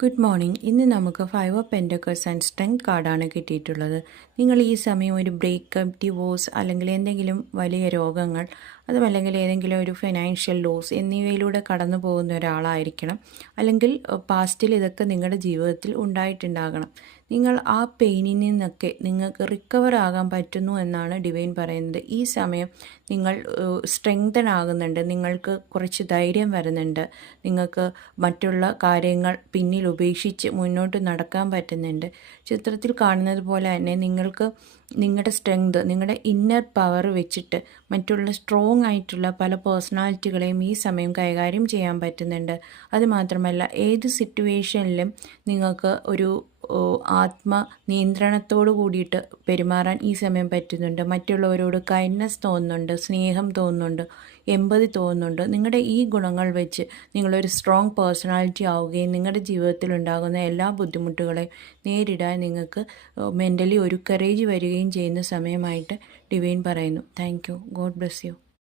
Good morning. ഇന്ന് നമുക്ക് 5 of pentacles and strength കാർഡാണ് കിട്ടിയിട്ടുള്ളത്. നിങ്ങൾ ഈ സമയം ഒരു ബ്രേക്കപ്പ്, ഡിവോഴ്സ് അല്ലെങ്കിൽ എന്തെങ്കിലും വലിയ രോഗങ്ങൾ, അതുമല്ലെങ്കിൽ ഏതെങ്കിലും ഒരു ഫിനാൻഷ്യൽ ലോസ് എന്നിവയിലൂടെ കടന്നു പോകുന്ന ഒരാളായിരിക്കണം. അല്ലെങ്കിൽ പാസ്റ്റിൽ ഇതൊക്കെ നിങ്ങളുടെ ജീവിതത്തിൽ ഉണ്ടായിട്ടുണ്ടാകണം. നിങ്ങൾ ആ പെയിനിൽ നിന്നൊക്കെ നിങ്ങൾക്ക് റിക്കവർ ആകാൻ പറ്റുന്നു എന്നാണ് ഡിവൈൻ പറയുന്നത്. ഈ സമയം നിങ്ങൾ സ്ട്രെങ്തൻ ആകുന്നുണ്ട്, നിങ്ങൾക്ക് കുറച്ച് ധൈര്യം വരുന്നുണ്ട്, നിങ്ങൾക്ക് മറ്റുള്ള കാര്യങ്ങൾ പിന്നിൽ ഉപേക്ഷിച്ച് മുന്നോട്ട് നടക്കാൻ പറ്റുന്നുണ്ട്. ചിത്രത്തിൽ കാണുന്നത് പോലെ തന്നെ നിങ്ങൾക്ക് നിങ്ങളുടെ സ്ട്രെങ്ത്, നിങ്ങളുടെ ഇന്നർ പവർ വെച്ചിട്ട് മറ്റുള്ള സ്ട്രോങ് ആയിട്ടുള്ള പല പേഴ്സണാലിറ്റികളെയും ഈ സമയം കൈകാര്യം ചെയ്യാൻ പറ്റുന്നുണ്ട്. അതുമാത്രമല്ല ഏത് സിറ്റുവേഷനിലും നിങ്ങൾക്ക് ഒരു നിയന്ത്രണത്തോട് കൂടിയിട്ട് പെരുമാറാൻ ഈ സമയം പറ്റുന്നുണ്ട്. മറ്റുള്ളവരോട് കൈൻഡ്നെസ് തോന്നുന്നുണ്ട്, സ്നേഹം തോന്നുന്നുണ്ട്, എമ്പതി തോന്നുന്നുണ്ട്. നിങ്ങളുടെ ഈ ഗുണങ്ങൾ വെച്ച് നിങ്ങളൊരു സ്ട്രോങ് പേഴ്സണാലിറ്റി ആവുകയും നിങ്ങളുടെ ജീവിതത്തിൽ ഉണ്ടാകുന്ന എല്ലാ ബുദ്ധിമുട്ടുകളെയും നേരിടാൻ നിങ്ങൾക്ക് മെൻ്റലി ഒരു കറേജ് വരികയും ചെയ്യുന്ന സമയമായിട്ട് ഡിവൈൻ പറയുന്നു. Thank you. God bless you.